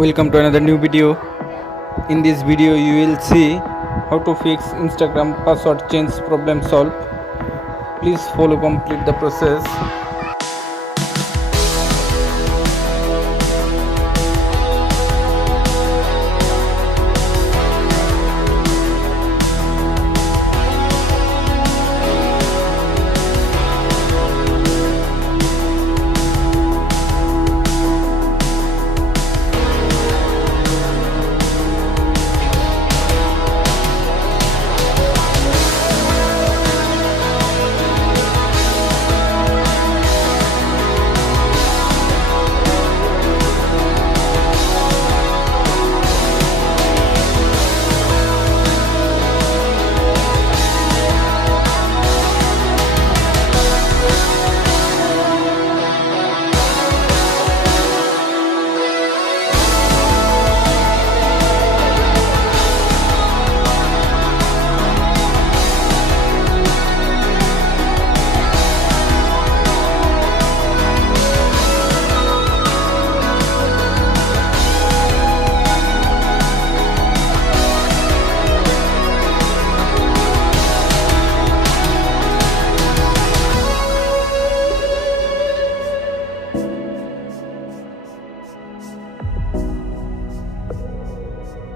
Welcome to another new video. In this video you will see how to fix Instagram password change problem solve. Please follow complete the process.